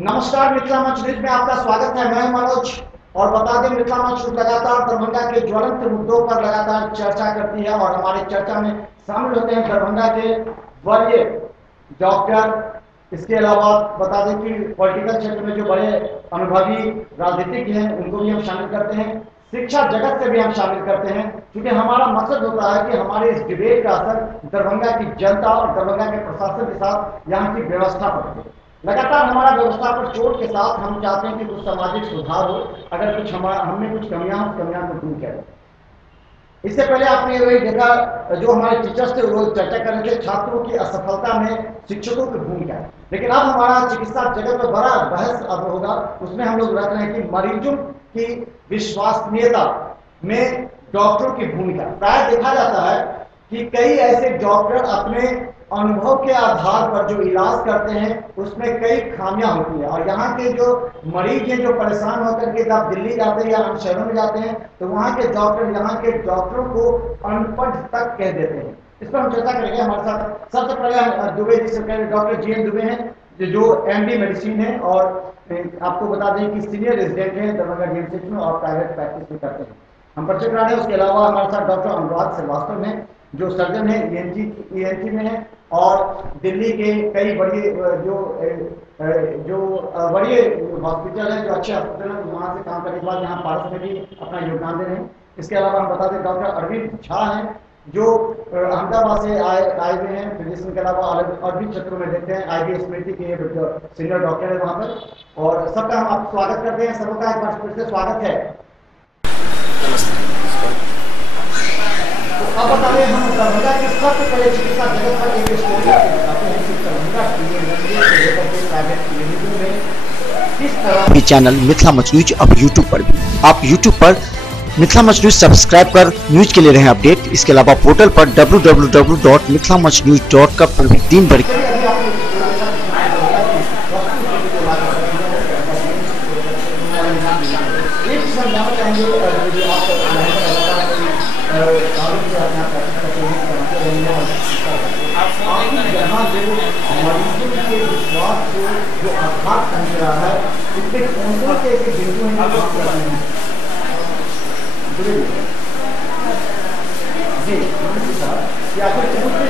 नमस्कार, मिथिला मंच न्यूज में आपका स्वागत है। मैं मनोज और बता दें, मिथिला मंच लगातार दरभंगा के ज्वलंत मुद्दों पर लगातार चर्चा करती है और हमारी चर्चा में शामिल होते हैं दरभंगा के वरीय डॉक्टर। इसके अलावा बता दें कि पॉलिटिकल क्षेत्र में जो बड़े अनुभवी राजनीतिज्ञ हैं उनको भी हम शामिल करते हैं, शिक्षा जगत से भी हम शामिल करते हैं, क्योंकि हमारा मकसद होता है कि हमारे इस डिबेट का असर दरभंगा की जनता और दरभंगा के प्रशासन के साथ यहाँ की व्यवस्था पर पड़े। लगातार हमारा व्यवस्था पर चोट के साथ हम चाहते हैं कि कुछ सामाजिक सुधार हो, अगर कुछ हमने कुछ कमियां को दूर किया जाए। इससे पहले आपने वही देखा, जो हमारे टीचर्स थे वो चर्चा कर रहे थे छात्रों की असफलता में शिक्षकों की भूमिका है, लेकिन अब हमारा चिकित्सा जगत में बड़ा बहस अब होगा। उसमें हम लोग रख रहे हैं कि मरीजों की विश्वसनीयता में डॉक्टरों की भूमिका। प्राय देखा जाता है कि कई ऐसे डॉक्टर अपने अनुभव के आधार पर जो इलाज करते हैं उसमें कई खामियां होती है, और यहाँ के जो मरीज हैं जो परेशान होकर के जब दिल्ली जाते हैं या अन्य शहरों में जाते हैं तो वहाँ के डॉक्टर यहाँ के डॉक्टरों को अनपढ़ तक कह देते हैं। इस पर हम चर्चा करेंगे। हमारे साथ सबसे पहले दुबे जी से कहेंगे, डॉक्टर जी एन दुबे हैं जो MD मेडिसिन है और आपको बता दें कि सीनियर रेजिडेंट है दरभंगा DMCH में और प्राइवेट प्रैक्टिस भी करते हैं। हम परिचय करा रहे हैं। उसके अलावा हमारे साथ डॉक्टर अनुराग श्रीवास्तव हैं जो सर्जन है, ENT में है और दिल्ली के कई बड़ी जो बड़ी हॉस्पिटल है, जो अच्छे हॉस्पिटल है, वहाँ से काम करने के बाद यहाँ पारस में भी अपना योगदान दे रहे हैं। इसके अलावा हम बता दें डॉक्टर अरविंद झा हैं जो अहमदाबाद से आए हुए हैं फिजिशियन के अलावा और भी क्षेत्रों में देखते हैं। IB स्मृति के सीनियर डॉक्टर है वहाँ पर, और सबका हम आप स्वागत करते हैं। सबका एक बार फिर से स्वागत है। तो अब बता दें, हम दरभंगा के सबसे पहले चिकित्सा जगत पर एक स्टोरी बताते हैं कि दरभंगा प्राइवेट क्लिनिकों में किस तरह भी चैनल मिथिला मंच न्यूज अब यूट्यूब पर भी। आप यूट्यूब पर मिथिला मंच न्यूज सब्सक्राइब कर न्यूज के लिए रहे अपडेट। इसके अलावा पोर्टल पर www.mithilamachnews.com पर भी दिन भर मरीजों के विश्वास को जो आघात पहुंच रहा है, इसके कौन से ऐसे बिंदु हैं जो आप कर रहे हैं? जी कि आपको कौन से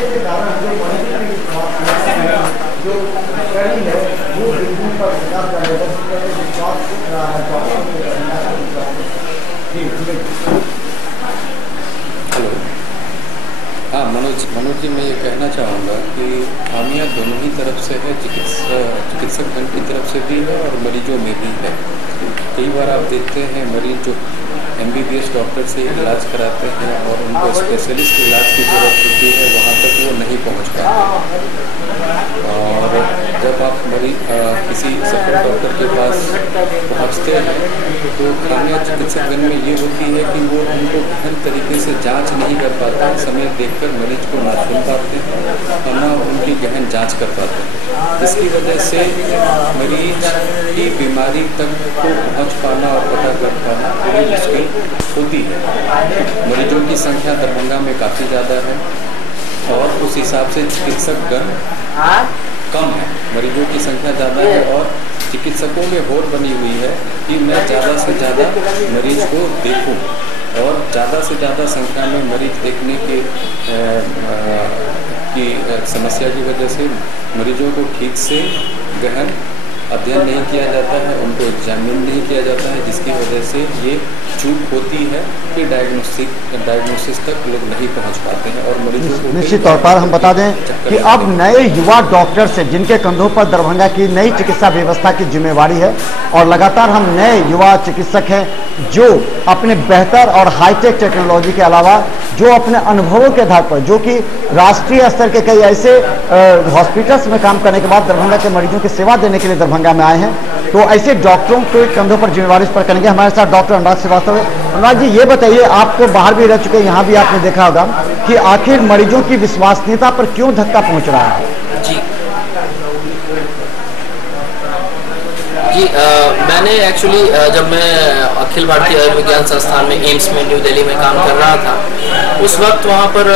ऐसे कारण जो मरीजों के विश्वास जो कड़ी है वो बिंदु पर विकास कर रहे हैं, विश्वास उठ रहा है। जी हेलो, हाँ मनोज जी, मैं ये कहना चाहूँगा कि खामियाँ दोनों ही तरफ से है, चिकित्सकगण की तरफ से भी है और मरीजों में भी है। कई बार आप देखते हैं मरीज जो MBBS डॉक्टर से इलाज कराते हैं और उनको स्पेशलिस्ट इलाज की ज़रूरत होती है, वहाँ तक वो नहीं पहुँच पाते। और जब आप किसी सफल डॉक्टर के पास पहुँचते हैं तो खामियाँ चिकित्सकगण में ये होती है कि वो उनको गहन तरीके से जांच नहीं कर पाते हैं, समय देखकर मरीज को ना सुन पाते हैं और ना उनकी गहन जांच कर पाते हैं, जिसकी वजह से मरीज की बीमारी तक को पहुँच पाना और पता कर पाना बड़ी मुश्किल होती है। मरीजों की संख्या दरभंगा में काफ़ी ज़्यादा है और उस हिसाब से चिकित्सकगण कम है। मरीजों की संख्या ज़्यादा है और चिकित्सकों में होड़ बनी हुई है कि मैं ज़्यादा से ज़्यादा मरीज को देखूं और ज़्यादा से ज़्यादा संख्या में मरीज देखने की समस्या की वजह से मरीजों को ठीक से गहन अध्ययन नहीं किया जाता है, उनको एग्जामिन नहीं किया जाता है, जिसकी वजह से ये चूक होती है कि डायग्नोसिस तक लोग नहीं पहुंच पाते हैं और मरीजों को निश्चित तौर पर हम बता दें कि अब नए युवा डॉक्टर्स हैं जिनके कंधों पर दरभंगा की नई चिकित्सा व्यवस्था की जिम्मेवारी है, और लगातार हम नए युवा चिकित्सक हैं जो अपने बेहतर और हाईटेक टेक्नोलॉजी के अलावा जो अपने अनुभवों के आधार पर, जो कि राष्ट्रीय स्तर के कई ऐसे हॉस्पिटल्स में काम करने के बाद दरभंगा के मरीजों की सेवा देने के लिए दरभंगा में आए हैं, तो ऐसे डॉक्टरों को कंधों पर जिम्मेवारी इस पर करेंगे। हमारे साथ डॉक्टर अनुराग श्रीवास्तव है। अनुराग जी, ये बताइए, आपको बाहर भी रह चुके हैं, यहाँ भी आपने देखा होगा कि आखिर मरीजों की विश्वसनीयता पर क्यों धक्का पहुंच रहा है? जी मैंने एक्चुअली जब मैं अखिल भारतीय आयुर्विज्ञान संस्थान में एम्स में न्यू दिल्ली में काम कर रहा था, उस वक्त वहाँ पर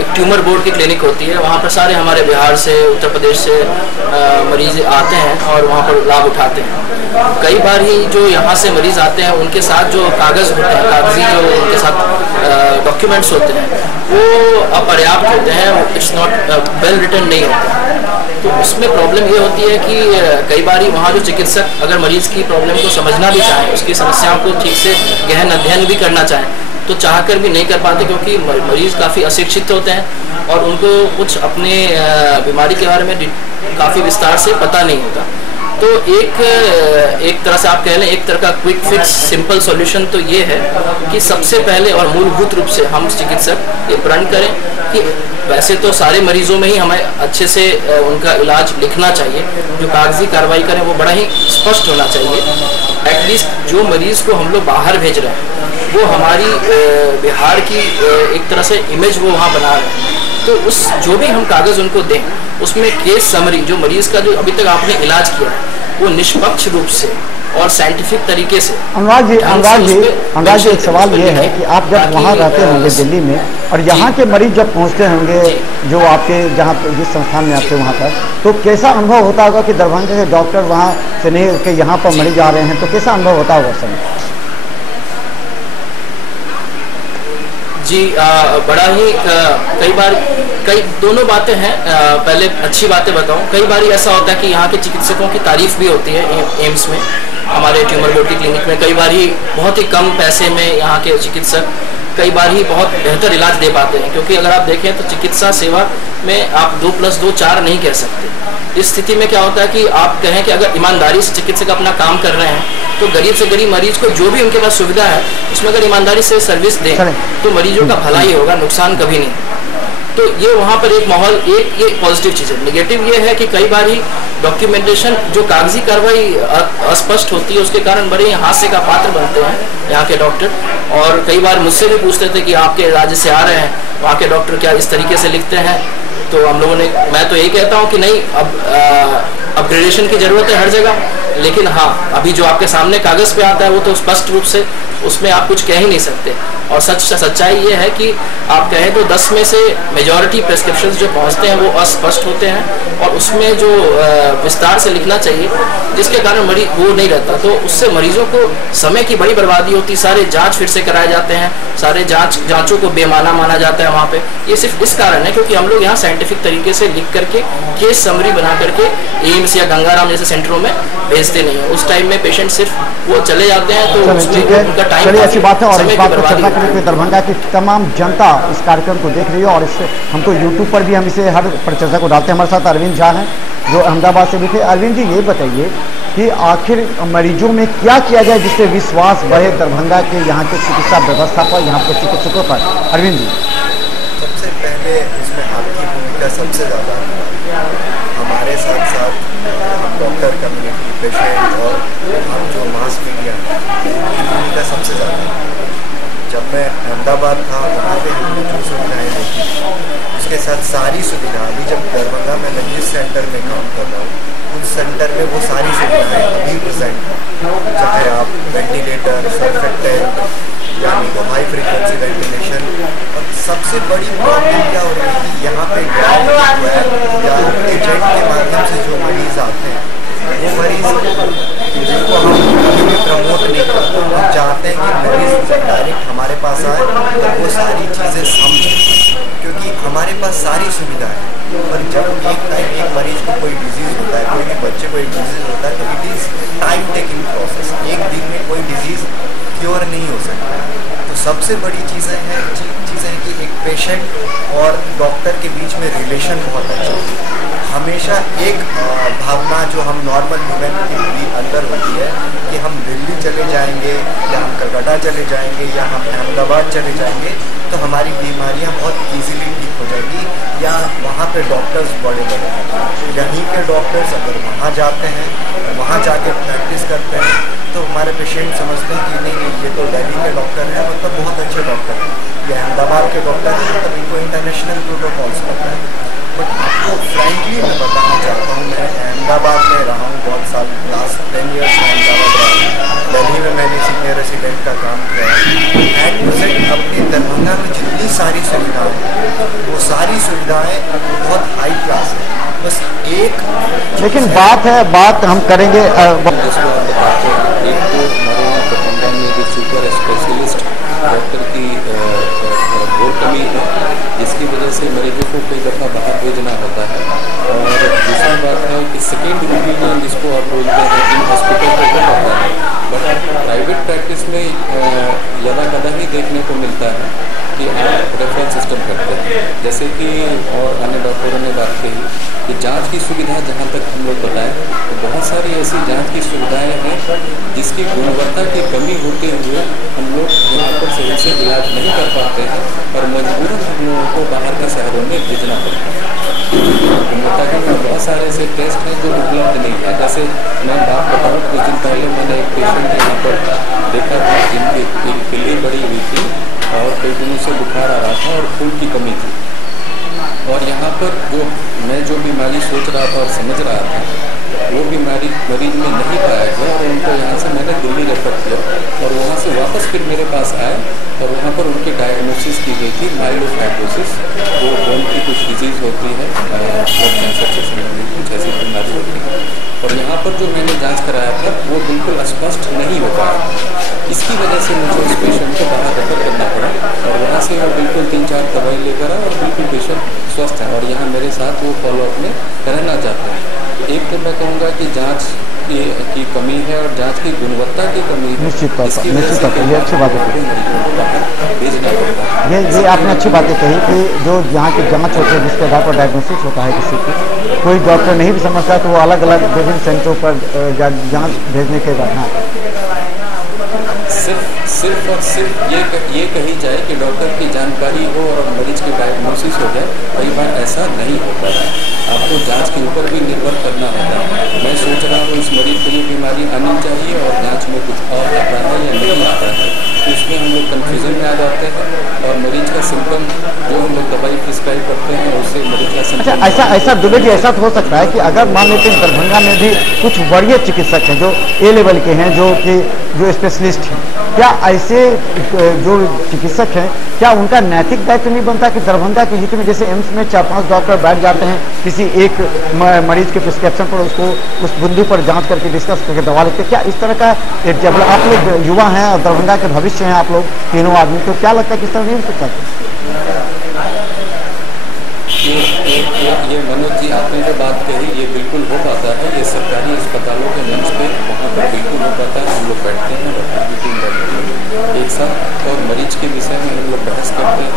एक ट्यूमर बोर्ड की क्लिनिक होती है। वहाँ पर सारे हमारे बिहार से, उत्तर प्रदेश से मरीज आते हैं और वहाँ पर लाभ उठाते हैं। कई बार ही जो यहाँ से मरीज आते हैं उनके साथ जो कागज़ होते हैं, कागजी जो उनके साथ डॉक्यूमेंट्स होते हैं, वो अपर्याप्त होते हैं, इट्स नॉट वेल रिटन नहीं होता। तो उसमें प्रॉब्लम ये होती है कि कई बार वहाँ जो चिकित्सक अगर मरीज़ की प्रॉब्लम को समझना भी चाहें, उसकी समस्याओं को ठीक से गहन अध्ययन भी करना चाहें, तो चाहकर भी नहीं कर पाते, क्योंकि मरीज़ काफ़ी अशिक्षित होते हैं और उनको कुछ अपने बीमारी के बारे में काफ़ी विस्तार से पता नहीं होता। तो एक तरह से आप कह लें, एक तरह का क्विक फिक्स सिंपल सॉल्यूशन तो ये है कि सबसे पहले और मूलभूत रूप से हम चिकित्सक ये प्रण करें कि वैसे तो सारे मरीजों में ही हमें अच्छे से उनका इलाज लिखना चाहिए, जो कागजी कार्रवाई करें वो बड़ा ही स्पष्ट होना चाहिए। एटलीस्ट जो मरीज़ को हम लोग बाहर भेज रहे हैं वो हमारी बिहार की एक तरह से इमेज वो वहाँ बना रहे हैं। तो उस जो भी हम कागज़ उनको दें, उसमें केस समरी, जो मरीज़ का जो अभी तक आपने इलाज किया है, वो निष्पक्ष रूप से और साइंटिफिक तरीके से। अनुराग जी, एक सवाल ये है कि आप जब वहाँ रहते होंगे दिल्ली में, और यहाँ के मरीज जब पहुँचते होंगे जो आपके जहाँ जिस संस्थान में आते वहाँ पर, तो कैसा अनुभव होता होगा कि दरभंगा के डॉक्टर वहाँ से नहीं के यहाँ पर मरीज आ रहे हैं, तो कैसा अनुभव होता होगा उस समय? जी बड़ा ही कई दोनों बातें हैं। पहले अच्छी बातें बताऊं, कई बार ऐसा होता है कि यहाँ के चिकित्सकों की तारीफ भी होती है एम्स में, हमारे ट्यूमर बोर्ड की क्लिनिक में। कई बार ही बहुत ही कम पैसे में यहाँ के चिकित्सक कई बार ही बहुत बेहतर इलाज दे पाते हैं, क्योंकि अगर आप देखें तो चिकित्सा सेवा में आप 2+2 4 नहीं कह सकते। इस स्थिति में क्या होता है कि आप कहें कि अगर ईमानदारी से चिकित्सक अपना काम कर रहे हैं, तो गरीब से गरीब मरीज को जो भी उनके पास सुविधा है उसमें अगर ईमानदारी से सर्विस दें तो मरीजों का भला ही होगा, नुकसान कभी नहीं। तो ये वहाँ पर एक माहौल, ये पॉजिटिव चीज़ है। नेगेटिव ये है कि कई बार ही डॉक्यूमेंटेशन, जो कागजी कार्रवाई अस्पष्ट होती है, उसके कारण बड़े हास्य का पात्र बनते हैं यहाँ के डॉक्टर। और कई बार मुझसे भी पूछते थे कि आपके राज्य से आ रहे हैं, वहाँ के डॉक्टर क्या इस तरीके से लिखते हैं? तो हम लोगों ने, मैं तो यही कहता हूँ कि नहीं, अब अपग्रेडेशन की ज़रूरत है हर जगह, लेकिन हाँ, अभी जो आपके सामने कागज़ पे आता है वो तो स्पष्ट रूप से उसमें आप कुछ कह ही नहीं सकते। और सच्चाई ये है कि आप कहें तो 10 में से मेजॉरिटी प्रेस्क्रिप्शंस जो पहुंचते हैं वो अस्पष्ट होते हैं, और उसमें जो विस्तार से लिखना चाहिए, जिसके कारण मरीज वो नहीं रहता। तो उससे मरीजों को समय की बड़ी बर्बादी होती, सारे जांच फिर से कराए जाते हैं, सारे जांचों को बेमाना माना जाता है वहाँ पे। ये सिर्फ इस कारण है क्योंकि हम लोग यहाँ साइंटिफिक तरीके से लिख करके केस समरी बना करके एम्स या गंगाराम जैसे सेंटरों में भेजते नहीं है। उस टाइम में पेशेंट सिर्फ वो चले जाते हैं, तो उनका टाइम, चलिए अच्छी बात है। और इस बात पर चर्चा करने के दरभंगा की तमाम जनता इस कार्यक्रम को देख रही है, और इससे हमको यूट्यूब पर भी हम इसे हर परिचर्चा को डालते हैं। हमारे साथ अरविंद झा हैं जो अहमदाबाद से भी थे। अरविंद जी, ये बताइए कि आखिर मरीजों में क्या किया जाए जिससे विश्वास बढ़े दरभंगा के यहाँ के चिकित्सा व्यवस्था पर, यहाँ के चिकित्सकों पर? अरविंद जी, सबसे पहले इसमें आपकी भूमिका सबसे ज़्यादा है। हमारे साथ साथ डॉक्टर कम्युनिटी, पेशेंट और हम जो मास मीडिया, की भूमिका सबसे ज़्यादा है। जब मैं अहमदाबाद था वहाँ पे हमने जो सुविधाएँ देखी, उसके साथ सारी सुविधा, अभी जब दरभंगा में मैं जिस सेंटर में काम कर रहा हूँ उस सेंटर में वो सारी सुविधाएँ अभी प्रेजेंट हैं। चाहे आप वेंटिलेटर, सर्फेक्टेंट, यानी तो हाई फ्रिक्वेंसी वेंटिलेशन। और सबसे बड़ी प्रॉब्लम क्या हो रही है कि यहाँ पे या एजेंट के माध्यम से जो मरीज आते हैं, वो मरीज जिनको हम कभी भी प्रमोट नहीं करते। हम चाहते हैं कि मरीज डायरेक्ट हमारे पास आए और वो सारी चीज़ें समझें, क्योंकि हमारे पास सारी सुविधा है। और जब एक मरीज को कोई डिजीज़ होता है, कोई भी बच्चे को एक डिजीज़ होता है, तो it is time taking process. एक दिन में कोई डिजीज़ क्योर नहीं हो सकता। तो सबसे बड़ी चीज़ें हैं कि एक पेशेंट और डॉक्टर के बीच में रिलेशन बहुत अच्छा है। हमेशा एक भावना जो हम नॉर्मल ह्यूमन के अंदर होती है कि हम दिल्ली चले जाएंगे या हम कलकत्ता चले जाएंगे या हम अहमदाबाद चले जाएंगे तो हमारी बीमारियां बहुत ईजीली ठीक हो जाएगी, या वहाँ पे डॉक्टर्स बड़े बड़े हैं। यहीं के डॉक्टर्स अगर वहाँ जाते हैं, वहाँ जाके प्रैक्टिस करते हैं, तो हमारे पेशेंट समझते हैं कि नहीं ये तो दिल्ली के डॉक्टर हैं, मतलब बहुत अच्छे डॉक्टर हैं, ये अहमदाबाद के डॉक्टर हैं, मतलब इनको इंटरनेशनल प्रोटोकॉल्स पता है। बट आपको फ्रैंकली मैं बताना चाहता हूँ, मैं अहमदाबाद में रहा हूँ बहुत साल, लास्ट 10 ईयर्स में अहमदाबाद रहा हूँ। दिल्ली में मैंने सीनियर रेसिडेंट का काम किया है। एट प्रेजेंट अपने दरभंगा में जितनी सारी सुविधाएं, वो सारी सुविधाएं बहुत हाई क्लास है। बस एक, लेकिन बात हम करेंगे एक तो हमारे यहाँ दरभंगा में जो सुपर स्पेशलिस्ट डॉक्टर की बहुत कमी है, जिसकी वजह से मरीजों को कई दफ़ा बाहर भेजना होता है। और दूसरी बात है कि सेकेंड ओपिनियन जिसको आप बोलते हैं इन हॉस्पिटल को तो होता है, बट प्राइवेट प्रैक्टिस में ज़्यादा कदम ही देखने को मिलता है कि आप रेफरेंस सिस्टम करते हैं। जैसे कि और अन्य डॉक्टरों ने बात कही कि जांच की सुविधा, जहां तक हम लोग बताएं तो बहुत सारी ऐसी जांच की सुविधाएं हैं जिसकी गुणवत्ता की कमी होते हुए हम लोग यहाँ पर सही से इलाज नहीं कर पाते हैं और मजबूरन हम लोगों को बाहर के शहरों में भेजना पड़ता है। गुणवत्ता के बहुत सारे ऐसे टेस्ट हैं जो उपलब्ध नहीं है। जैसे मैं बात बताऊँ, कुछ दिन पहले मैंने एक पेशेंट यहाँ पर देखा था जिनकी एक पिल्ली बड़ी हुई थी और कई दिनों से बुखार आ रहा था और खून की कमी थी। और यहाँ पर जो बीमारी सोच रहा था और समझ रहा था, वो बीमारी मरीज में नहीं पाया गया और उनको यहाँ से मैंने दिल्ली रेफर किया और वहाँ से वापस फिर मेरे पास आए और वहाँ पर उनकी डायग्नोसिस की गई थी माइलोफाइब्रोसिस, वो बोन की कुछ डिजीज़ होती है, ब्लड कैंसर से संबंधित कुछ ऐसी बीमारी होती है। और यहाँ पर जो मैंने जांच कराया था वो बिल्कुल स्पष्ट नहीं हो पाया। इसकी वजह से मुझे उस पेशेंट को बाहर रेफर करना पड़ा और वहाँ से वो बिल्कुल 3-4 दवाई लेकर आए और बिल्कुल पेशेंट स्वस्थ है और यहाँ मेरे साथ वो फॉलोअप में रहना चाहते हैं। एक तो मैं कहूँगा कि जांच की कमी है और जांच की गुणवत्ता की कमी है। निश्चित तौर पर ये अच्छी बात है, भेजना पड़ता है। ये आपने अच्छी बातें कही कि जो यहाँ की जांच होती है जिसके आधार पर डायग्नोसिस होता है किसी की, कोई डॉक्टर नहीं भी समझता तो वो अलग अलग विभिन्न सेंटरों पर जांच भेजने के बाद सिर्फ और सिर्फ ये कही जाए कि डॉक्टर की जानकारी हो और मरीज की डायग्नोसिस हो जाए, कई बार ऐसा नहीं होता है। आपको जांच के ऊपर भी निर्भर करना होता है। मैं सोच रहा हूँ इस मरीज को ये बीमारी आनी चाहिए और जांच में कुछ और आता है या नहीं आता है, तो इसमें हम लोग कन्फ्यूजन में आ जाते हैं और मरीज का सिम्टम जो हम लोग दवाई प्रिस्क्राइब करते हैं उससे मरीज का सिम्टम। अच्छा, ऐसा दुबे जी ऐसा तो हो सकता है कि अगर मान लेते हैं दरभंगा में भी कुछ वरीय चिकित्सक हैं जो A लेवल के हैं, जो स्पेशलिस्ट हैं, क्या ऐसे जो चिकित्सक हैं क्या उनका नैतिक दायित्व नहीं बनता कि दरभंगा के हित में, जैसे एम्स में 4-5 डॉक्टर बैठ जाते हैं किसी एक मरीज के प्रिस्क्रिप्शन पर, उसको उस बिंदु पर जांच करके डिस्कस करके दवा लेते, क्या इस तरह का एक जब आप लोग युवा हैं और दरभंगा के भविष्य हैं आप लोग तीनों आदमी, तो क्या लगता है किस तरह नहीं हो सकता? ये मनोज जी आपने जो बात कही ये बिल्कुल हो पाता है। ये सरकारी अस्पतालों के मंच पे वहाँ पर बिल्कुल हो पाता है। हम लोग बैठते हैं, डॉक्टर की टीम बैठती है एक साथ और मरीज के विषय में हम लोग बहस करते हैं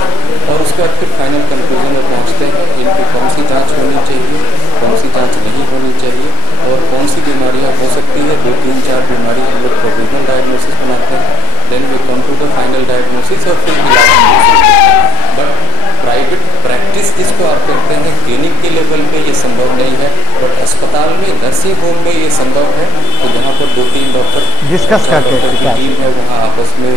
और उसके बाद फिर फाइनल कंक्लूजन में पहुँचते हैं इनकी कौन सी जाँच होनी चाहिए, कौन सी जाँच नहीं होनी चाहिए और कौन सी बीमारियाँ हो सकती है। 2-3-4 बीमारी हम लोग प्रोविजनल डायग्नोसिस बनाते हैं, then we come to the final diagnosis और फिर इलाज। बट प्राइवेट प्रैक्टिस जिसको आप कहते हैं क्लिनिक के लेवल पे ये संभव नहीं है, बट अस्पताल में नर्सिंग होम में ये संभव है। तो जहाँ पर 2-3 डॉक्टर डिस्कस करके टीम है वहाँ आपस में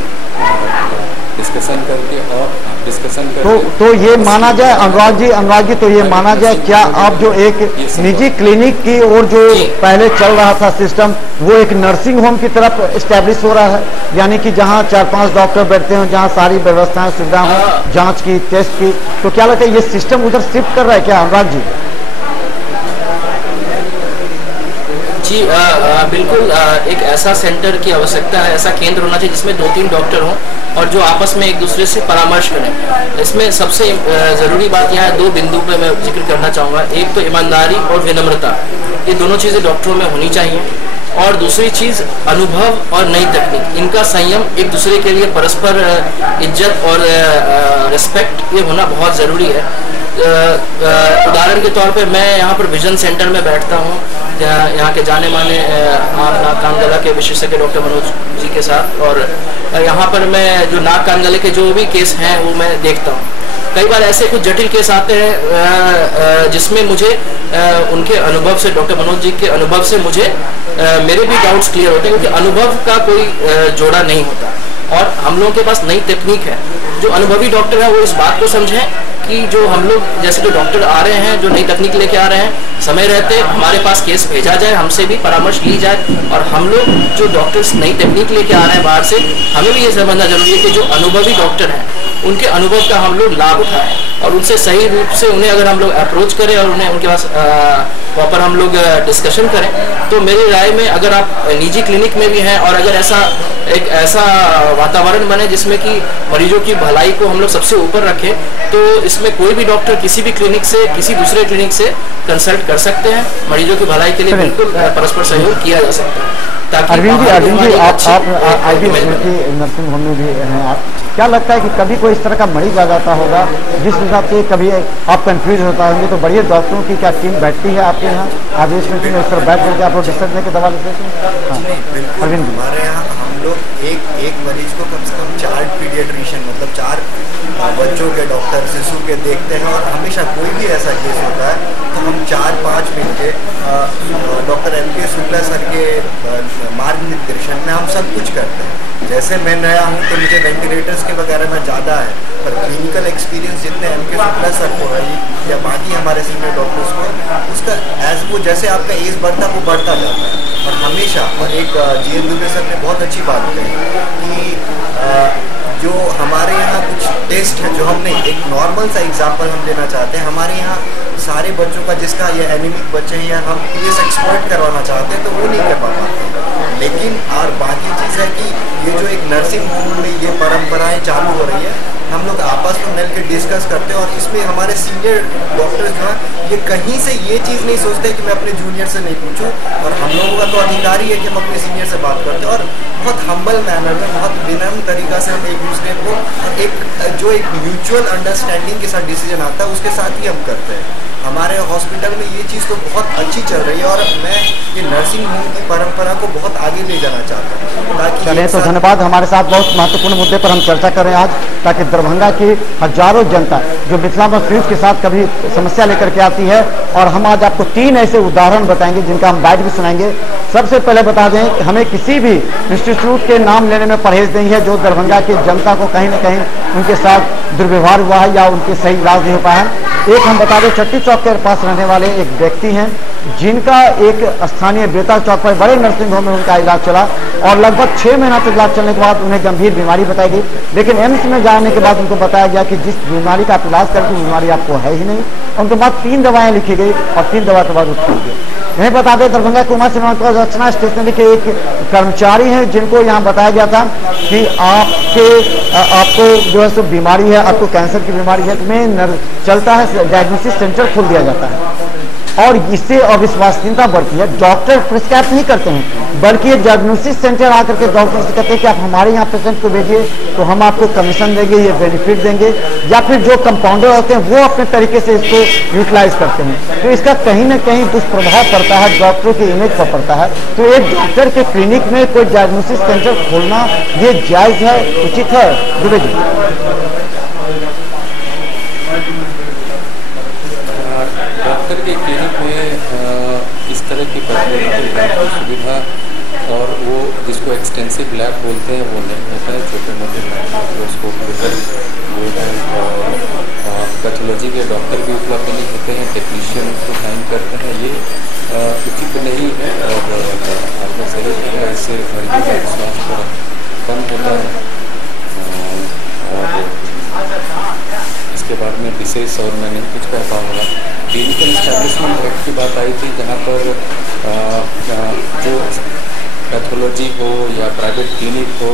डिस्कशन करके और डिस्कशन करके तो ये माना जाए अनुराग जी तो ये माना जाए क्या आप जो एक निजी क्लिनिक की और जो पहले चल रहा था सिस्टम वो एक नर्सिंग होम की तरफ एस्टेब्लिश हो रहा है, यानी कि जहाँ 4-5 डॉक्टर बैठते हैं, जहाँ सारी व्यवस्थाएं सुविधा हो जांच की, टेस्ट की, तो क्या लगता है ये सिस्टम उधर शिफ्ट कर रहा है क्या अनुराग जी? जी बिल्कुल एक ऐसा सेंटर की आवश्यकता है, ऐसा केंद्र होना चाहिए जिसमें 2-3 डॉक्टर हों और जो आपस में एक दूसरे से परामर्श करें। इसमें सबसे ज़रूरी बात यहाँ 2 बिंदु पे मैं जिक्र करना चाहूँगा। एक तो ईमानदारी और विनम्रता, ये दोनों चीज़ें डॉक्टरों में होनी चाहिए। और दूसरी चीज़ अनुभव और नई तकनीक, इनका संयम, एक दूसरे के लिए परस्पर इज्जत और रिस्पेक्ट, ये होना बहुत ज़रूरी है। उदाहरण के तौर पे मैं यहाँ पर विजन सेंटर में बैठता हूँ, यहाँ के जाने माने आँख नाक कान गला के विशेषज्ञ डॉक्टर मनोज जी के साथ, और यहाँ पर मैं जो नाक कान गले के जो भी केस हैं वो मैं देखता हूँ। कई बार ऐसे कुछ जटिल केस आते हैं जिसमें मुझे उनके अनुभव से, डॉक्टर मनोज जी के अनुभव से मुझे मेरे भी डाउट्स क्लियर होते हैं, क्योंकि अनुभव का कोई जोड़ा नहीं होता। और हम लोगों के पास नई तकनीक है, जो अनुभवी डॉक्टर है वो इस बात को समझें कि जो हम लोग जैसे जो डॉक्टर आ रहे हैं, जो नई तकनीक लेके आ रहे हैं, समय रहते हमारे पास केस भेजा जाए, हमसे भी परामर्श ली जाए, और हम लोग जो डॉक्टर्स नई तकनीक लेके आ रहे हैं बाहर से, हमें भी ये समझना जरूरी है कि जो अनुभवी डॉक्टर हैं उनके अनुभव का हम लोग लाभ उठाएं, और उनसे सही रूप से उन्हें अगर हम लोग अप्रोच करें और उन्हें उनके पास प्रॉपर हम लोग डिस्कशन करें, तो मेरी राय में अगर आप निजी क्लिनिक में भी हैं और अगर ऐसा वातावरण बने जिसमें कि मरीजों की भलाई को हम लोग सबसे ऊपर रखें, तो इसमें कोई भी डॉक्टर किसी भी क्लिनिक से किसी दूसरे क्लिनिक से कंसल्ट कर सकते हैं। मरीजों की भलाई के लिए बिल्कुल परस्पर सहयोग किया जा सकता है। अरविंद जी आप आईबी नर्सिंग होम में भी हैं, आप क्या लगता है कि कभी कोई इस तरह का मरीज आ जाता होगा जिस हिसाब से कभी आप कंफ्यूज होता होंगे, तो बढ़िया डॉक्टरों की क्या टीम बैठती है आपके यहाँ आदेश में, इस तरह बैठ करके आप लोग डिस्कस लेके दवा लेते हैं? अरविंद जी, हमारे यहाँ हम लोग एक मरीज को कम से कम 4 पीडियाट्रिशियन मतलब 4 बच्चों के डॉक्टर शिशु के देखते हैं, और हमेशा कोई भी ऐसा केस होता है तो हम 4-5 मिलके डॉक्टर MK शुक्ला सर के मार्गदर्शन में हम सब कुछ करते हैं। जैसे मैं नया हूँ तो मुझे वेंटिलेटर्स के वगैरह में ज़्यादा है, पर क्लिनिकल एक्सपीरियंस जितने MK शुक्ला सर को है या बाकी हमारे सीनियर डॉक्टर्स को, उसका एज वो जैसे आपका एज बढ़ता वो बढ़ता जाता है। और हमेशा, और एक GN दुबे सर ने बहुत अच्छी बात कही कि जो हमारे यहाँ कुछ टेस्ट हैं जो हम नहीं, एक नॉर्मल सा एग्जांपल हम देना चाहते हैं, हमारे यहाँ सारे बच्चों का जिसका ये एनीमिक बच्चे हैं या हम PS एक्सपर्ट करवाना चाहते हैं तो वो नहीं कर पाते। लेकिन और बाकी चीज़ है कि ये जो एक नर्सिंग होम में ये परंपराएं चालू हो रही है, हम लोग आपस में मिल के डिस्कस करते हैं, और इसमें हमारे सीनियर डॉक्टर्स जो हैं ये कहीं से ये चीज़ नहीं सोचते कि मैं अपने जूनियर से नहीं पूछूं, और हम लोगों का तो अधिकार ही है कि हम अपने सीनियर से बात करते हैं, और बहुत हम्बल मैनर में, बहुत विनम्र तरीका से हम एक दूसरे को एक म्यूचुअल अंडरस्टैंडिंग के साथ डिसीजन आता है उसके साथ ही हम करते हैं। हमारे हॉस्पिटल में ये चीज़ तो बहुत अच्छी चल रही है, और मैं ये नर्सिंग होम की परंपरा को बहुत आगे ले जाना चाहता हूँ ताकि चलिए, तो धन्यवाद। हमारे साथ बहुत महत्वपूर्ण मुद्दे पर हम चर्चा कर रहे हैं आज, ताकि दरभंगा की हजारों जनता जो मिथिला मस्जिद के साथ कभी समस्या लेकर के आती है, और हम आज आपको 3 ऐसे उदाहरण बताएंगे जिनका हम बाइट भी सुनाएंगे। सबसे पहले बता दें कि हमें किसी भी इंस्टीट्यूट के नाम लेने में परहेज नहीं है जो दरभंगा की जनता को कहीं न कहीं उनके साथ दुर्व्यवहार हुआ है या उनके सही इलाज नहीं हो पाया है। एक हम बता दें, चट्टी चौक के पास रहने वाले एक व्यक्ति हैं जिनका एक स्थानीय बेता चौक पर बड़े नर्सिंग होम में उनका इलाज चला, और लगभग 6 महीना तक इलाज चलने के बाद उन्हें गंभीर बीमारी बताई गई, लेकिन एम्स में जाने के बाद उनको बताया गया कि जिस बीमारी का आप इलाज करते हैं बीमारी आपको है ही नहीं। उनके बाद 3 दवाएं लिखी गई और 3 दवा के बाद उठ गए। यही बता दें, दरभंगा कुमार सिनेमा रचना स्टेशनरी के एक कर्मचारी हैं जिनको यहाँ बताया गया था कि आपको जो है सो बीमारी है, आपको कैंसर की बीमारी है, में चलता है डायग्नोसिस सेंटर खोल दिया जाता है, और इससे अविश्वसनीयता बढ़ती है। डॉक्टर प्रिस्क्राइब नहीं करते हैं, बल्कि ये डायग्नोसिस सेंटर आकर के डॉक्टर से कहते हैं कि आप हमारे यहाँ पेशेंट को भेजिए तो हम आपको कमीशन देंगे, ये बेनिफिट देंगे, या फिर जो कंपाउंडर होते हैं वो अपने तरीके से इसको यूटिलाइज करते हैं। तो इसका कहीं ना कहीं दुष्प्रभाव पड़ता है, डॉक्टरों के इमेज पर पड़ता है। तो एक डॉक्टर के क्लिनिक में कोई डायग्नोसिस सेंटर खोलना ये जायज़ है, उचित है? दुबे जी, डॉक्टर के क्लिनिक में इस तरह की पैथोलॉजी सुविधा और वो जिसको एक्सटेंसिव लैब बोलते हैं वो नहीं होता है। छोटे मोटे माइक्रोस्कोप लेकर पैथोलॉजी के डॉक्टर भी उपलब्ध नहीं होते हैं, टेक्नीशियन उसको साइन करते हैं, ये उचित नहीं है। और आपने सही किया, इससे मरीजों का विश्वास थोड़ा कम होता है। और इसके बारे में विशेष और मैं नहीं कुछ कह पाऊँगा। क्लिनिकल इस्टेब्लिशमेंट एक्ट की बात आई थी, जहाँ पर जो पैथोलॉजी हो या प्राइवेट क्लिनिक हो,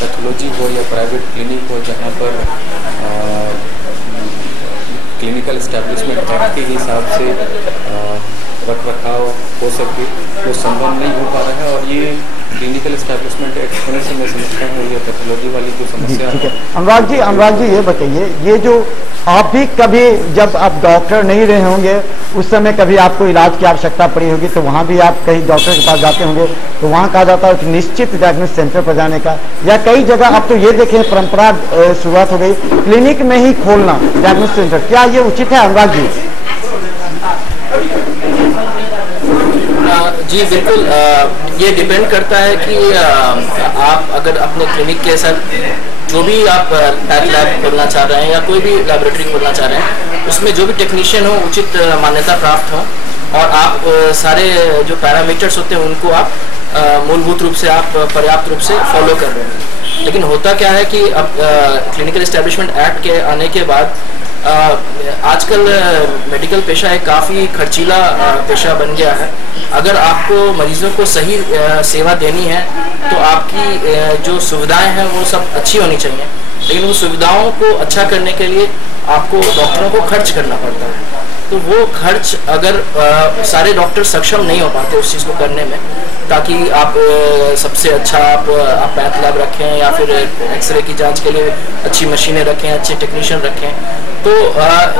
पैथोलॉजी हो या प्राइवेट क्लिनिक हो, जहाँ पर क्लिनिकल इस्टेब्लिशमेंट एक्ट के हिसाब से रख रखाव हो सके, वो संभव नहीं हो पा रहा है। और ये क्लिनिकल एस्टैब्लिशमेंट एक्ट होने से मैं समझता हूँ ये पैथोलॉजी वाली जो जी समस्या ठीक है। है। अनुराग जी ये बताइए, ये जो आप भी कभी जब आप डॉक्टर नहीं रहे होंगे उस समय कभी आपको इलाज की आवश्यकता पड़ी होगी तो वहाँ भी आप कहीं डॉक्टर के पास जाते होंगे तो वहाँ कहा जाता है कि निश्चित डायग्नोसिस सेंटर पर जाने का, या कई जगह अब तो ये देखें परंपरा शुरुआत हो गई क्लिनिक में ही खोलना डायग्नोसिस सेंटर, क्या ये उचित है अनुराग जी? जी बिल्कुल, ये डिपेंड करता है कि आप अगर अपने क्लिनिक के साथ जो भी आप पैथ लैब खोलना चाह रहे हैं या कोई भी लैबोरेटरी खोलना चाह रहे हैं उसमें जो भी टेक्नीशियन हो उचित मान्यता प्राप्त हो और आप सारे जो पैरामीटर्स होते हैं उनको आप मूलभूत रूप से आप पर्याप्त रूप से फॉलो कर रहे हैं। लेकिन होता क्या है कि अब क्लिनिकल एस्टेब्लिशमेंट एक्ट के आने के बाद आजकल मेडिकल पेशा एक काफ़ी खर्चीला पेशा बन गया है। अगर आपको मरीजों को सही सेवा देनी है तो आपकी जो सुविधाएं हैं वो सब अच्छी होनी चाहिए, लेकिन उन सुविधाओं को अच्छा करने के लिए आपको डॉक्टरों को खर्च करना पड़ता है। तो वो खर्च अगर सारे डॉक्टर सक्षम नहीं हो पाते उस चीज़ को करने में, ताकि आप सबसे अच्छा आप पैथ लैब रखें या फिर एक्सरे की जांच के लिए अच्छी मशीनें रखें, अच्छे टेक्नीशियन रखें, तो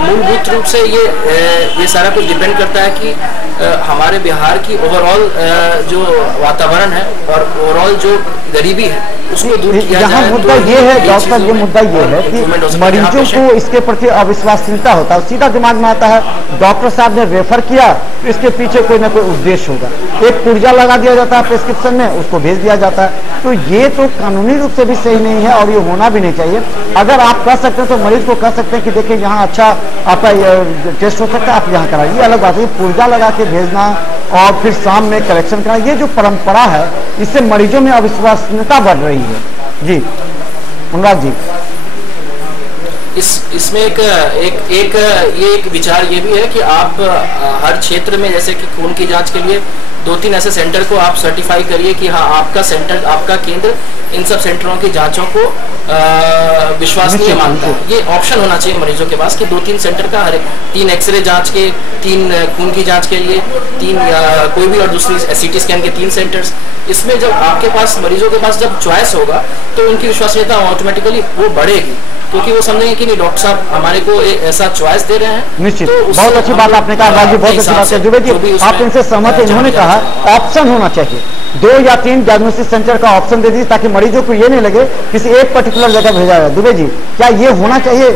मूलभूत रूप से ये सारा कुछ डिपेंड करता है कि हमारे बिहार की ओवरऑल जो वातावरण है और ओवरऑल जो गरीबी है उसको दूर किया यहाँ जाए। मुद्दा ये है डॉक्टर, ये मुद्दा ये है कि मरीजों को इसके प्रति अविश्वासहीनता होता है, सीधा दिमाग में आता है डॉक्टर साहब ने रेफर किया तो इसके पीछे कोई ना कोई उद्देश्य होगा, एक पुर्जा लगा दिया जाता है प्रिस्क्रिप्शन में, उसको भेज दिया जाता है। तो ये तो कानूनी रूप से भी सही नहीं है और ये होना भी नहीं चाहिए। अगर आप कह सकते हैं तो मरीज को कह सकते हैं कि देखिए यहाँ अच्छा आपका टेस्ट हो सकता है, आप यहाँ कराइए, अलग बात है। पुर्जा लगा के भेजना और फिर शाम में करेक्शन करना, ये जो परंपरा है इससे मरीजों में अविश्वसनीयता बढ़ रही है। जी अनुराग जी, इसमें एक विचार ये भी है कि आप हर क्षेत्र में जैसे कि खून की जांच के लिए 2-3 ऐसे सेंटर को आप सर्टिफाई करिए कि हाँ आपका सेंटर, आपका केंद्र इन सब सेंटरों की जांचों को विश्वसनीय मानता है। ये ऑप्शन होना चाहिए मरीजों के पास कि 2-3 सेंटर का हर 3 एक्सरे जांच के, 3 खून की जांच के लिए 3 कोई भी और दूसरी सीटी स्कैन के 3 सेंटर्स। इसमें जब आपके पास मरीजों के पास जब चॉइस होगा तो उनकी विश्वसनीयता ऑटोमेटिकली वो बढ़ेगी, क्योंकि वो समझेंगे कि नहीं डॉक्टर साहब हमारे को ऐसा चॉइस दे रहे हैं। निश्चित, तो बहुत अच्छी बात आपने कहा राजी, बहुत अच्छी बात है जुबे जी, आप इनसे सहमत हैं। इन्होंने कहा ऑप्शन होना चाहिए, 2 या 3 डायग्नोसिस सेंटर का ऑप्शन दे दीजिए ताकि मरीजों को ये नहीं लगे किसी एक पर्टिकुलर जगह भेजा जाए। दुबे जी, क्या ये होना चाहिए?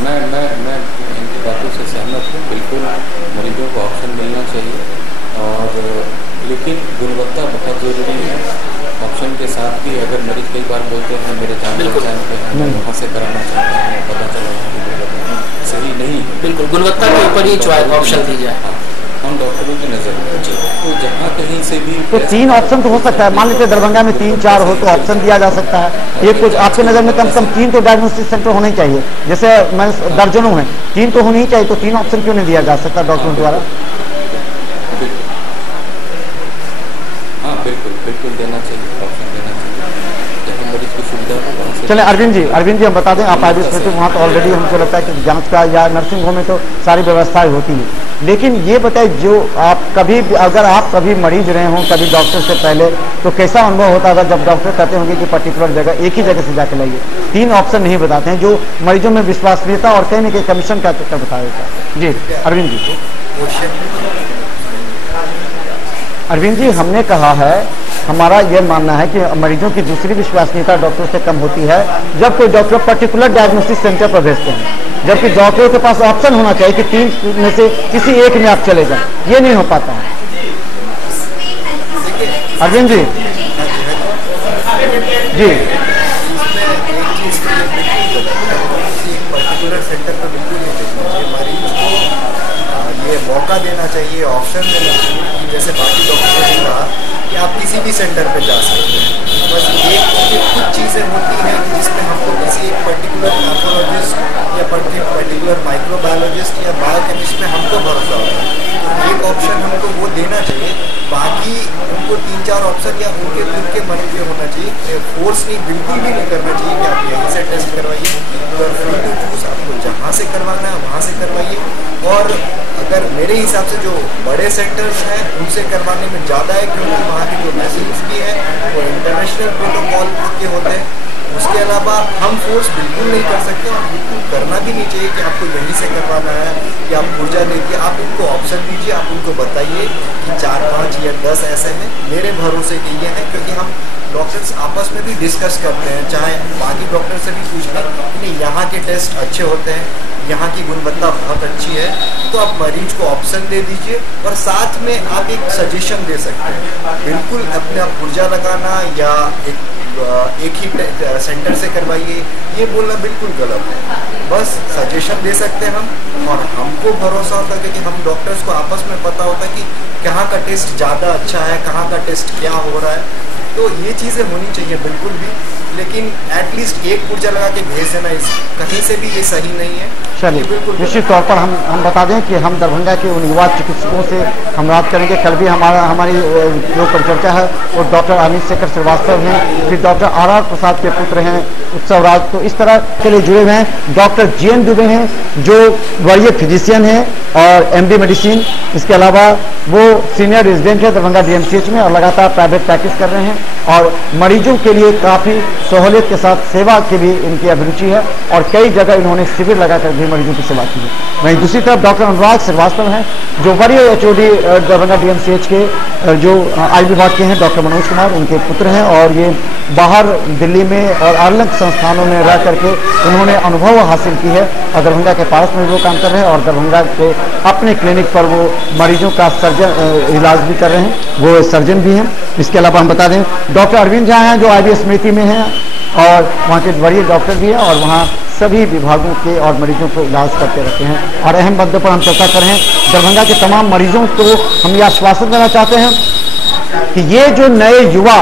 मैं इन बातों से सहमत हूँ, बिल्कुल मरीजों को ऑप्शन मिलना चाहिए, और लेकिन गुणवत्ता बहुत ज़रूरी है। ऑप्शन के साथ भी अगर मरीज कई बार बोलते हैं मेरे जान पहचान के हैं, वहाँ से कराना चाहते हैं, पता चला वहाँ सही नहीं, बिल्कुल गुणवत्ता के ऊपर ही चॉइस ऑप्शन दी जाए। हम डॉक्टरों की नज़र में तो जहाँ कहीं से भी तो 3 ऑप्शन तो हो सकता है, मान लीजिए दरभंगा में 3-4 हो तो ऑप्शन दिया जा सकता है। ये कुछ आपकी नज़र में कम से कम 3 तो डायग्नोस्टिक सेंटर होने चाहिए, जैसे मैं दर्जनों हैं, 3 तो होनी ही चाहिए, तो 3 ऑप्शन क्यों नहीं दिया जा सकता डॉक्टरों द्वारा? हाँ बिल्कुल देना चाहिए, ऑप्शन देना चाहिए, जहाँ मरीज की सुविधा हो वहाँ से। चलें अरविंद जी हम बता दें, आप आयुष में तो वहाँ तो ऑलरेडी हमको लगता है कि जांच का या नर्सिंग होम में तो सारी व्यवस्थाएं होती हैं, लेकिन ये बताइए जो आप कभी अगर आप कभी मरीज रहे हों कभी डॉक्टर से पहले, तो कैसा अनुभव होता था जब डॉक्टर कहते होंगे कि पर्टिकुलर जगह एक ही जगह से जाके लाइए? 3 ऑप्शन नहीं बताते हैं जो मरीजों में विश्वसनीयता और कहीं न कहीं कमीशन का चक्कर बता देता। जी अरविंद जी। अरविंद जी, हमने कहा है, हमारा यह मानना है कि मरीजों की दूसरी विश्वसनीयता डॉक्टर से कम होती है जब कोई डॉक्टर पर्टिकुलर डायग्नोस्टिक सेंटर पर भेजते हैं, जबकि डॉक्टरों के पास ऑप्शन होना चाहिए कि 3 में से किसी एक में आप चले जाएं। ये नहीं हो पाता है। अरविंद जी जी पर्टिकुलर सेंटर पर बिल्कुल नहीं देखना चाहिए, मरीज को ये मौका देना चाहिए, ऑप्शन देना चाहिए कि जैसे बाकी डॉक्टरों ने कहा कि आप किसी भी सेंटर पर जा सकते हैं। बस कुछ चीज़ें होती हैं कि जिसमें हमको किसी एक पर्टिकुलर पैथोलॉजिस्ट या पर्टिकुलर माइक्रोबायोलॉजिस्ट या बायोकेमिस्ट में हमको भरोसा होता है। तो एक ऑप्शन हमको वो देना चाहिए, बाकी उनको 3-4 ऑप्शन या उनके खुद के मन के होना चाहिए। फोर्स नहीं, बिल्कुल भी नहीं करना चाहिए कि आप यहीं से टेस्ट करवाइए। तो फ्री टू चूज, आपको जहाँ से करवाना है वहाँ से करवाइए। और अगर मेरे हिसाब से जो बड़े सेंटर्स हैं उनसे करवाने में ज़्यादा है, क्योंकि वहाँ की जो मशीन्स भी है वो इंटरनेशनल प्रोटोकॉल के होते हैं। उसके अलावा हम फोर्स बिल्कुल नहीं कर सकते और बिल्कुल करना भी नहीं चाहिए कि आपको यहीं से करवाना है कि आप ऊर्जा लेके। आप उनको ऑप्शन दीजिए, आप उनको बताइए कि 4-5 या 10 ऐसे हैं। मेरे भरोसे के ये हैं, क्योंकि हम डॉक्टर्स आपस में भी डिस्कस करते हैं, चाहे बाकी डॉक्टर से भी पूछ लें कि यहाँ के टेस्ट अच्छे होते हैं, यहाँ की गुणवत्ता बहुत अच्छी है, तो आप मरीज को ऑप्शन दे दीजिए। और साथ में आप एक सजेशन दे सकते हैं। बिल्कुल अपने आप ऊर्जा लगाना या एक ही सेंटर से करवाइए, ये बोलना बिल्कुल गलत है। बस सजेशन दे सकते हैं हम, और हमको भरोसा होता है कि हम डॉक्टर्स को आपस में पता होता है कि कहाँ का टेस्ट ज़्यादा अच्छा है, कहाँ का टेस्ट क्या हो रहा है। तो ये चीज़ें होनी चाहिए बिल्कुल भी, लेकिन एटलीस्ट एक ऊर्जा लगा के भेज देना इस कहीं से भी ये सही नहीं है। चलिए, निश्चित तौर पर हम बता दें कि हम दरभंगा के उन युवा चिकित्सकों से हम बात करेंगे। कल भी हमारी जो परिचर्चा है वो डॉक्टर अमित शेखर श्रीवास्तव हैं, फिर डॉक्टर आर प्रसाद के पुत्र हैं उत्सव राज, तो इस तरह के लिए जुड़े हुए हैं। डॉक्टर GN दुबे हैं जो वरीय फिजिशियन हैं और MD मेडिसिन, इसके अलावा वो सीनियर रेजिडेंट है दरभंगा DMCH में और लगातार प्राइवेट प्रैक्टिस कर रहे हैं और मरीजों के लिए काफ़ी सहूलियत के साथ सेवा की भी इनकी अभिरुचि है और कई जगह इन्होंने शिविर लगाकर भी मरीजों की सेवा की है। वहीं दूसरी तरफ डॉक्टर अनुराग श्रीवास्तव हैं जो वरीय HOD दरभंगा DMCH के जो आई विभाग के हैं, डॉक्टर मनोज कुमार उनके पुत्र हैं और ये बाहर दिल्ली में और अलग संस्थानों में रह करके उन्होंने अनुभव हासिल की है और दरभंगा के पास में वो काम कर रहे हैं और दरभंगा के अपने क्लिनिक पर वो मरीजों का इलाज भी कर रहे हैं, वो सर्जन भी हैं। इसके अलावा हम बता दें डॉक्टर अरविंद झा हैं जो IB स्मृति में हैं और वहाँ के वरीय डॉक्टर भी हैं और वहाँ सभी विभागों के और मरीजों को इलाज करते रहते हैं। और अहम मुद्दों पर हम चर्चा कर रहे हैं। दरभंगा के तमाम मरीजों को हम ये आश्वासन देना चाहते हैं कि ये जो नए युवा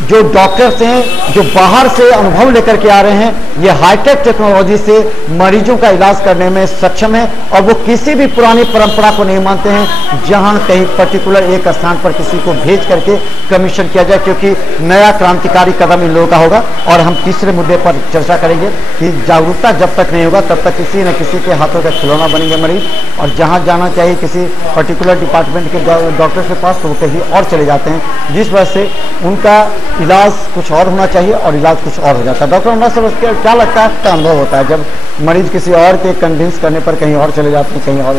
जो डॉक्टर्स हैं जो बाहर से अनुभव लेकर के आ रहे हैं, ये हाईटेक टेक्नोलॉजी से मरीजों का इलाज करने में सक्षम है और वो किसी भी पुरानी परंपरा को नहीं मानते हैं जहां कहीं पर्टिकुलर एक स्थान पर किसी को भेज करके कमीशन किया जाए, क्योंकि नया क्रांतिकारी कदम इन लोगों का होगा। और हम तीसरे मुद्दे पर चर्चा करेंगे कि जागरूकता जब तक नहीं होगा तब तक किसी न किसी के हाथों का खिलौना बनेंगे मरीज और जहाँ जाना चाहिए किसी पर्टिकुलर डिपार्टमेंट के डॉक्टर के पास तो वो कहीं और चले जाते हैं, जिस वजह से उनका इलाज कुछ और होना चाहिए और इलाज कुछ और हो जाता है। डॉक्टर अनुराग सर क्या लगता है, आपका अनुभव होता है जब मरीज किसी और के कन्विंस करने पर कहीं और चले जाते हैं, कहीं और?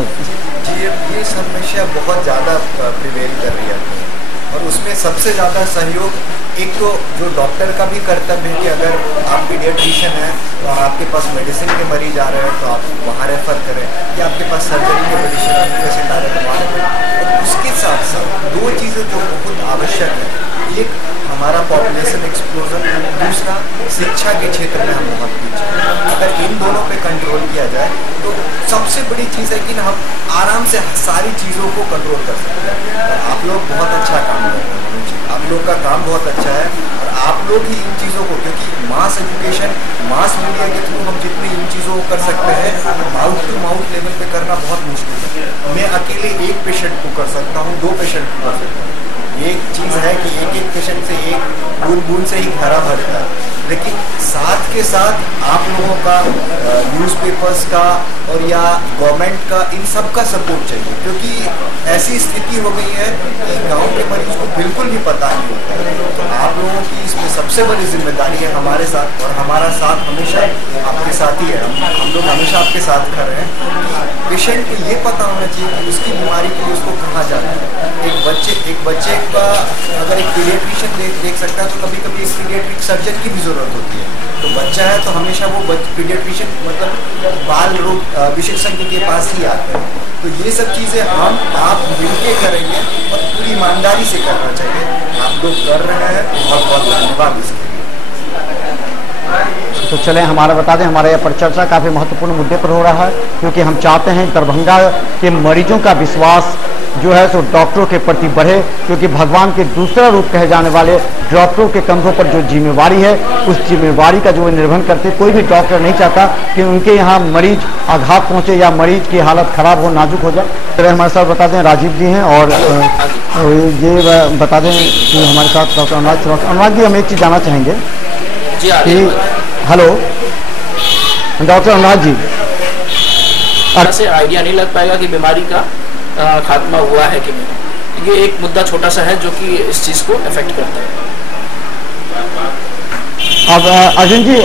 जी, ये समस्या बहुत ज़्यादा प्रिवेल कर रही है और उसमें सबसे ज़्यादा सहयोग एक तो जो डॉक्टर का भी कर्तव्य है कि अगर आप पीडियाट्रिशियन हैं तो आपके पास मेडिसिन के मरीज आ रहे हैं तो आप वहाँ रेफर करें, या आपके पास सर्जरी के मेडिसिन पेशेंट आ रहे हैं तो वहाँ रेफर। और उसके साथ साथ दो चीज़ें जो बहुत आवश्यक है, एक हमारा पॉपुलेशन एक्सप्लोजन, दूसरा शिक्षा के क्षेत्र में हम बहुत पीछे हैं। अगर इन दोनों पे कंट्रोल किया जाए तो सबसे बड़ी चीज़ है कि हम आराम से सारी चीज़ों को कंट्रोल कर सकते हैं। आप लोग बहुत अच्छा काम कर रहे हैं, आप लोग का काम बहुत अच्छा है और आप लोग ही इन चीज़ों को, क्योंकि मास एजुकेशन मास मीडिया के थ्रू हम जितनी इन चीज़ों को कर सकते हैं माउथ टू माउथ लेवल पे करना बहुत मुश्किल है। मैं अकेले एक पेशेंट को कर सकता हूँ, 2 पेशेंट को कर सकता हूँ। एक चीज़ है कि एक पेशेंट से एक बूंद से ही घड़ा भरता है, लेकिन साथ के साथ आप लोगों का न्यूज़पेपर्स का और या गवर्नमेंट का इन सब का सपोर्ट चाहिए, क्योंकि ऐसी स्थिति हो गई है कि गांव के मरीज को बिल्कुल भी पता नहीं होता है। तो आप लोगों की इसमें सबसे बड़ी जिम्मेदारी है हमारे साथ, और हमारा साथ हमेशा आपके साथ ही है। हम लोग हमेशा आपके साथ खड़े हैं। पेशेंट को ये पता होना चाहिए कि उसकी बीमारी के लिए उसको कहाँ जाना है। एक बच्चे का अगर एक पीडियाट्रिशियन देख सकता है तो कभी कभी एक पीडियाट्रिक सर्जन की भी ज़रूरत होती है। तो बच्चा है तो हमेशा वो पीडियाट्रिशियन मतलब बाल रोग विशेषज्ञ के पास ही आते हैं। तो ये सब चीज़ें हम आप मिलके करेंगे और पूरी ईमानदारी से करना चाहिए। आप लोग कर रहे हैं, बहुत बहुत धन्यवाद इसके। तो चलें, हमारा बता दें हमारा यह परिचर्चा काफ़ी महत्वपूर्ण मुद्दे पर हो रहा है, क्योंकि हम चाहते हैं दरभंगा के मरीजों का विश्वास जो है सो डॉक्टरों के प्रति बढ़े, क्योंकि भगवान के दूसरा रूप कहे जाने वाले डॉक्टरों के कंधों पर जो जिम्मेवारी है, उस जिम्मेवारी का जो वे निर्वहन करते, कोई भी डॉक्टर नहीं चाहता कि उनके यहाँ मरीज आघात पहुंचे या मरीज की हालत खराब हो, नाजुक हो जाए। तो हमारे साथ बता दें राजीव जी हैं, और ये बता दें कि हमारे साथ डॉक्टर अनुराग जी, हम एक चीज़ जानना चाहेंगे कि हेलो डॉक्टर अनुराग जी, से आइडिया नहीं लग पाएगा कि बीमारी का खात्मा हुआ है कि नहीं। ये एक मुद्दा छोटा सा है जो कि इस चीज़ को अफेक्ट करता है। अब अर्जुन जी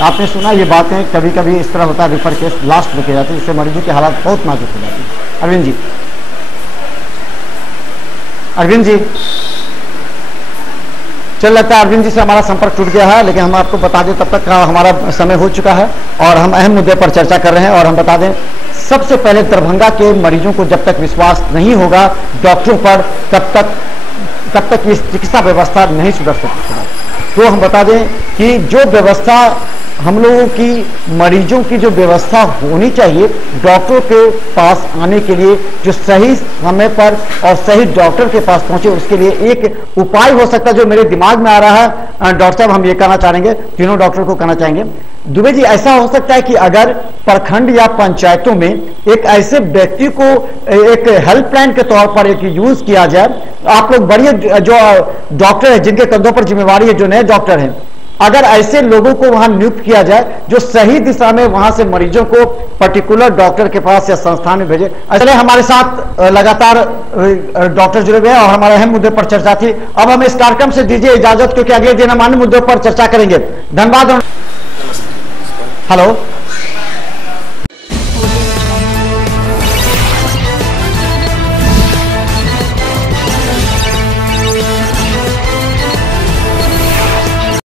आपने सुना ये बातें कभी कभी इस तरह होता है, रिफर केस लास्ट में किया जाता है, जिससे मरीजों की हालत बहुत नाजुक हो जाती है। अरविंद जी चल लगता है अरविंद जी से हमारा संपर्क टूट गया है, लेकिन हम आपको बता दें तब तक हमारा समय हो चुका है और हम अहम मुद्दे पर चर्चा कर रहे हैं। और हम बता दें सबसे पहले दरभंगा के मरीजों को जब तक विश्वास नहीं होगा डॉक्टरों पर, तब तक ये चिकित्सा व्यवस्था नहीं सुधर सकती। तो हम बता दें कि जो व्यवस्था हम लोगों की मरीजों की जो व्यवस्था होनी चाहिए डॉक्टर के पास आने के लिए, जो सही समय पर और सही डॉक्टर के पास पहुंचे, उसके लिए एक उपाय हो सकता है जो मेरे दिमाग में आ रहा है। डॉक्टर साहब हम ये कहना चाहेंगे, तीनों डॉक्टर को कहना चाहेंगे, दुबे जी ऐसा हो सकता है कि अगर प्रखंड या पंचायतों में एक ऐसे व्यक्ति को एक हेल्पलाइन के तौर पर एक यूज किया जाए। आप लोग बड़े जो डॉक्टर है जिनके कंधों पर जिम्मेवारी है, जो नए डॉक्टर हैं, अगर ऐसे लोगों को वहां नियुक्त किया जाए जो सही दिशा में वहां से मरीजों को पर्टिकुलर डॉक्टर के पास या संस्थान में भेजे। चले हमारे साथ लगातार डॉक्टर जुड़े हुए हैं और हमारे अहम मुद्दे पर चर्चा थी। अब हम इस कार्यक्रम से दीजिए इजाजत, क्योंकि अगले दिन हम अन्य मुद्दों पर चर्चा करेंगे। धन्यवाद। हेलो।